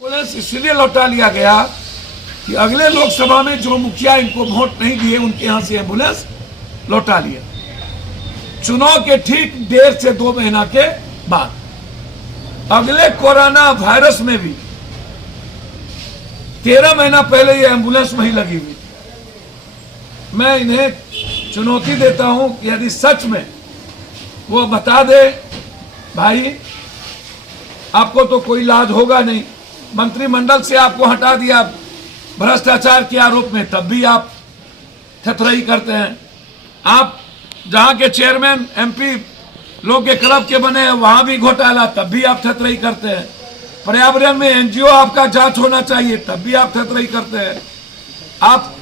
Ambulance इसलिए लौटा लिया गया कि अगले लोकसभा में जो मुखिया इनको वोट नहीं दिए उनके यहां से एम्बुलेंस लौटा लिया। चुनाव के ठीक 1.5 से 2 महीना के बाद अगले कोरोना वायरस में भी 13 महीना पहले ये एम्बुलेंस वहीं लगी हुई थी। मैं इन्हें चुनौती देता हूं कि यदि सच में वो बता दे, भाई आपको तो कोई इलाज होगा नहीं, मंत्रिमंडल से आपको हटा दिया भ्रष्टाचार के आरोप में, तब भी आप थथरई करते हैं। आप जहां के चेयरमैन एमपी लोग के क्लब के बने हैं वहां भी घोटाला, तब भी आप थथरई करते हैं। पर्यावरण में एनजीओ आपका जांच होना चाहिए, तब भी आप थथरई करते हैं। आप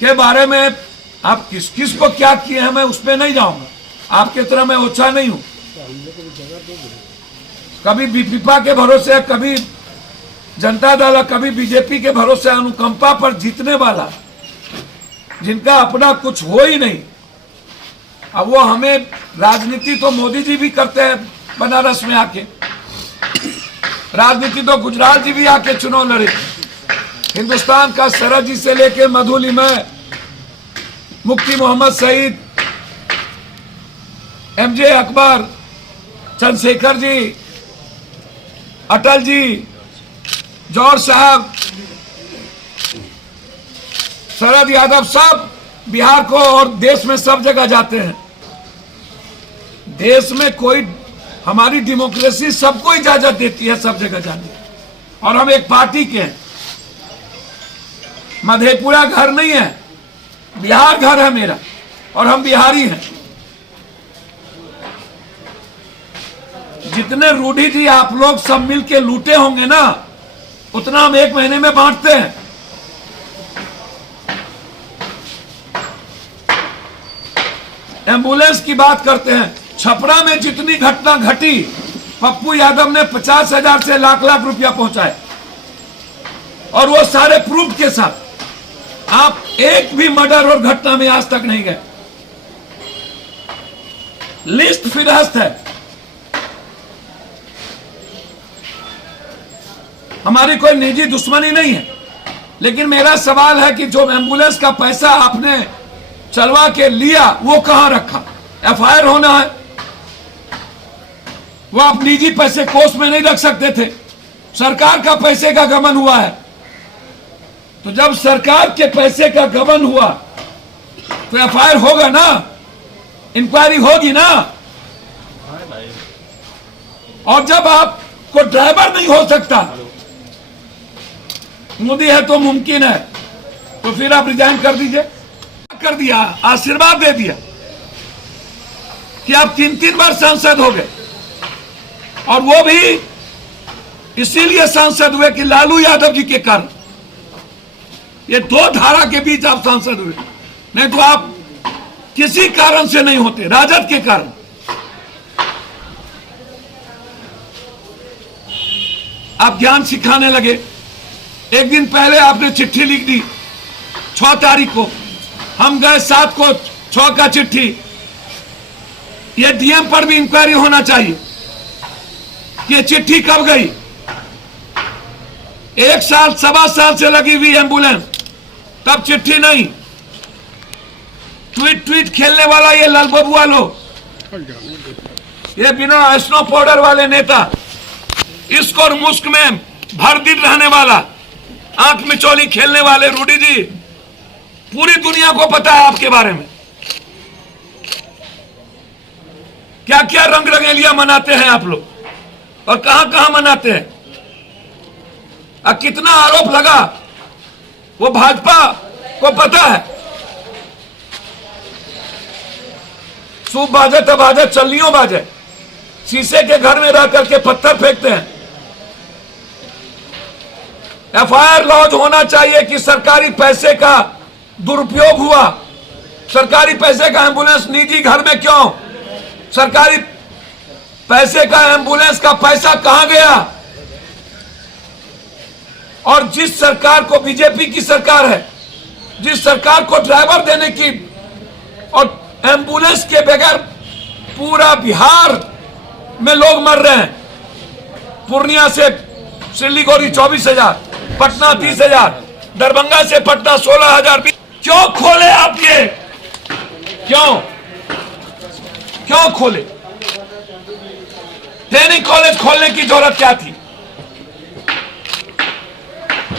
के बारे में आप किस किस को क्या किए हैं मैं उस पर नहीं जाऊंगा, आपके तरह मैं ओछा नहीं हूं। कभी बीपीपा के भरोसे, कभी जनता दल, कभी बीजेपी के भरोसे, अनुकंपा पर जीतने वाला, जिनका अपना कुछ हो ही नहीं। अब वो हमें राजनीति तो मोदी जी भी करते हैं बनारस में आके, राजनीति तो गुजरात जी भी आके चुनाव लड़े। हिंदुस्तान का सरहद जी से लेके मधुलिमय, मुफ्ती मोहम्मद सईद, एमजे अकबर, चंद्रशेखर जी, अटल जी, जौहर साहब, शरद यादव, सब बिहार को और देश में सब जगह जाते हैं। देश में कोई, हमारी डेमोक्रेसी सबको इजाजत देती है सब जगह जाने, और हम एक पार्टी के हैं। मधेपुरा घर नहीं है, बिहार घर है मेरा, और हम बिहारी हैं। जितने रूढ़ी जी आप लोग सब मिलके लूटे होंगे ना, उतना हम 1 महीने में बांटते हैं। एम्बुलेंस की बात करते हैं, छपरा में जितनी घटना घटी, पप्पू यादव ने 50,000 से लाख लाख रुपया पहुंचाए, और वो सारे प्रूफ के साथ। आप एक भी मर्डर और घटना में आज तक नहीं गए। लिस्ट फिरहस्त है। हमारी कोई निजी दुश्मनी नहीं है, लेकिन मेरा सवाल है कि जो एम्बुलेंस का पैसा आपने चलवा के लिया वो कहां रखा? एफआईआर होना है। वो आप निजी पैसे कोष में नहीं रख सकते थे, सरकार का पैसे का गबन हुआ है। तो जब सरकार के पैसे का गबन हुआ तो एफआईआर होगा ना, इंक्वायरी होगी ना। और जब आपको ड्राइवर नहीं हो सकता, मोदी है तो मुमकिन है, तो फिर आप रिजाइन कर दीजिए। कर दिया, आशीर्वाद दे दिया कि आप 3 बार सांसद हो गए, और वो भी इसीलिए सांसद हुए कि लालू यादव जी के कारण। ये 2 धारा के बीच आप सांसद हुए, नहीं तो आप किसी कारण से नहीं होते, राजद के कारण। आप ज्ञान सिखाने लगे। एक दिन पहले आपने चिट्ठी लिख दी 6 तारीख को, हम गए 7 को 6 का चिट्ठी। ये डीएम पर भी इंक्वायरी होना चाहिए कि ये चिट्ठी कब गई। 1 साल 1.25 साल से लगी हुई एम्बुलेंस, तब चिट्ठी नहीं। ट्वीट खेलने वाला ये लाल बबुआ लोग, ये बिना स्नो पाउडर वाले नेता, इश्क और मुश्क में भर दिन रहने वाला, आंख में चोली खेलने वाले रूडी जी, पूरी दुनिया को पता है आपके बारे में क्या क्या रंग रंगेलियां मनाते हैं आप लोग, और कहां कहां मनाते हैं। और कितना आरोप लगा वो भाजपा को पता है। सूप बाजे तब बाजे, चल्लियों बाजे, शीशे के घर में रह करके पत्थर फेंकते हैं। एफआईआर लॉन्च होना चाहिए कि सरकारी पैसे का दुरुपयोग हुआ। सरकारी पैसे का एम्बुलेंस निजी घर में क्यों? सरकारी पैसे का एम्बुलेंस का पैसा कहां गया? और जिस सरकार को, बीजेपी की सरकार है, जिस सरकार को ड्राइवर देने की और एम्बुलेंस के बगैर पूरा बिहार में लोग मर रहे हैं। पूर्णिया से सिलीगुड़ी 24,000, पटना 30,000, दरभंगा से पटना 16,000। क्यों खोले आप ये? क्यों खोले? ट्रेनिंग कॉलेज खोलने की जरूरत क्या थी?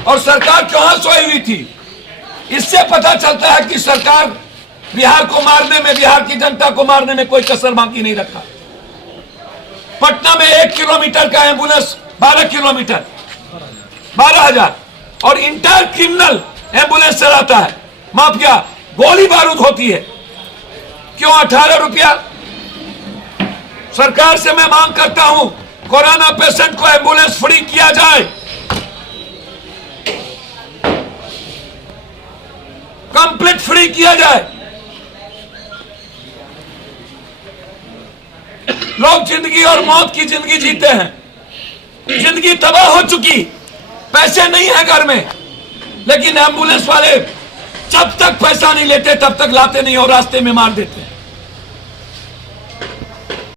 और सरकार कहां सोई हुई थी? इससे पता चलता है कि सरकार बिहार को मारने में, बिहार की जनता को मारने में कोई कसर बाकी नहीं रखा। पटना में 1 किलोमीटर का एम्बुलेंस 12 किलोमीटर, 12,000, और इंटर क्रिमिनल एम्बुलेंस चलाता है माफिया, गोली बारूद होती है। क्यों 18 रुपया? सरकार से मैं मांग करता हूं, कोरोना पेशेंट को एम्बुलेंस फ्री किया जाए, कंप्लीट फ्री किया जाए। लोग जिंदगी और मौत की जिंदगी जीते हैं, जिंदगी तबाह हो चुकी, पैसे नहीं है घर में, लेकिन एम्बुलेंस वाले जब तक पैसा नहीं लेते तब तक लाते नहीं और रास्ते में मार देते हैं।